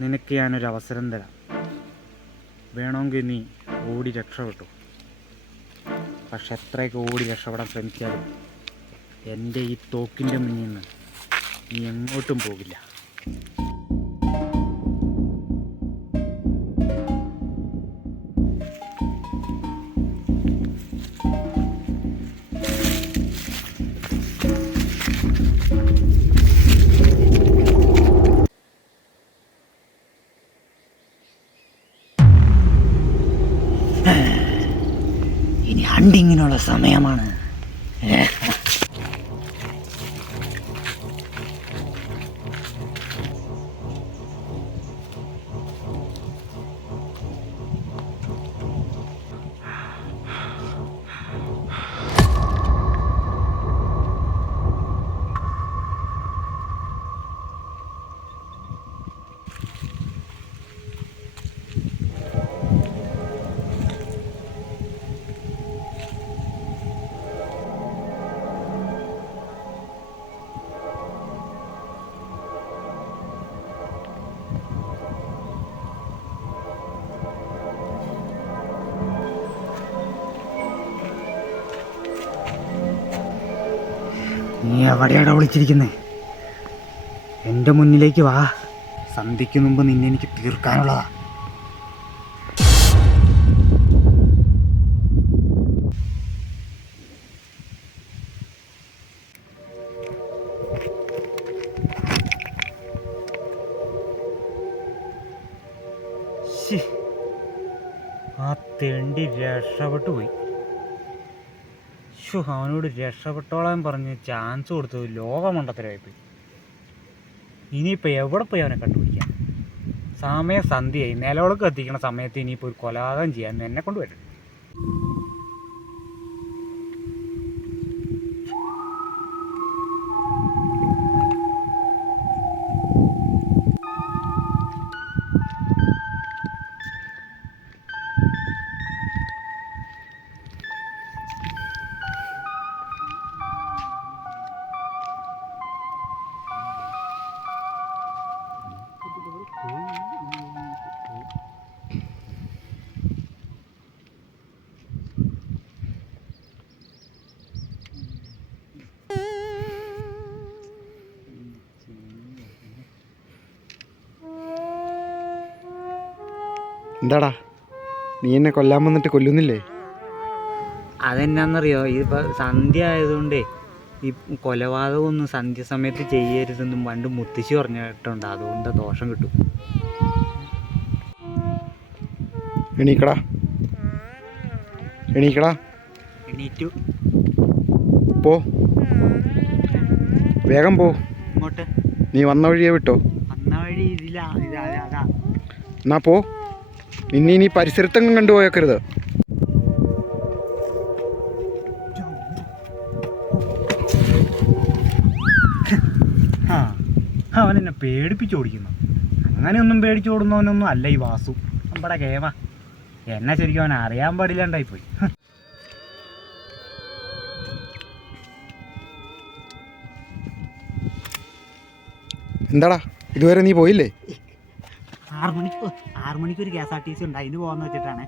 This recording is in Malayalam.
നിനക്ക് ഞാനൊരു അവസരം തരാം. വേണമെങ്കിൽ നീ ഓടി രക്ഷപ്പെട്ടു. പക്ഷെ എത്രയൊക്കെ ഓടി രക്ഷപ്പെടാൻ ശ്രമിച്ചാലും എൻ്റെ ഈ തോക്കിൻ്റെ മുന്നിൽ നിന്ന് നീ എങ്ങോട്ടും പോകില്ല. ഇനി ഹണ്ടിങ്ങിനുള്ള സമയമാണ്. നീ എവിടെയാടാ വിളിച്ചിരിക്കുന്നേ? എൻ്റെ മുന്നിലേക്ക് വാ. സന്ധ്യയ്ക്ക് മുമ്പ് നിന്നെ എനിക്ക് തീർക്കാനുള്ളതാ. ആ തെണ്ടി രക്ഷപ്പെട്ടു പോയി. അവനോട് രക്ഷപ്പെട്ടോളാൻ പറഞ്ഞ് ചാൻസ് കൊടുത്തത് ലോകമണ്ടത്തരമായിപ്പോയി. ഇനിയിപ്പോൾ എവിടെ പോയി അവനെ കണ്ടുപിടിക്കാം? സമയം സന്ധ്യയായി. നിലവിളക്ക് എത്തിക്കണ സമയത്ത് ഇനിയിപ്പോൾ ഒരു കൊലപാതകം ചെയ്യാൻ എന്നെ കൊണ്ട് വരും. എന്താടാ, നീ എന്നെ കൊല്ലാൻ വന്നിട്ട് കൊല്ലുന്നില്ലേ? അതെന്നാന്നറിയോ, ഇതിപ്പോൾ സന്ധ്യ ആയതുകൊണ്ടേ ഈ കൊലപാതകമൊന്നും സന്ധ്യ സമയത്ത് ചെയ്യരുതെന്നും പണ്ട് മുത്തശ്ശി പറഞ്ഞിട്ടുണ്ട്. അതുകൊണ്ട് ദോഷം കിട്ടും. എണീക്കടാ, എണീക്കടാ. എണീറ്റു. പോ, വേഗം പോ. ഇങ്ങോട്ട്. നീ വന്ന വഴിയെ വിട്ടോ? വന്ന വഴി ഇതിലാ. അതാ. എന്നാ പോ. നിന്നെ ഇനി പരിസരത്തെങ്ങും കണ്ടുപോയേക്കരുത്. അവനെന്നെ പേടിപ്പിച്ചോടിക്കുന്നു. അങ്ങനെയൊന്നും പേടിച്ചോടുന്നവനൊന്നും അല്ല ഈ വാസു. നമ്മുടെ കേമ എന്നെ ശരിക്കും അവൻ അറിയാൻ പാടില്ലാണ്ടായിപ്പോയി. എന്താടാ, ഇതുവരെ നീ പോയില്ലേ? 6 മണിക്ക് ഒരു KSRTC ഉണ്ട്, അതിന് പോകാമെന്ന് വെച്ചിട്ടാണ്.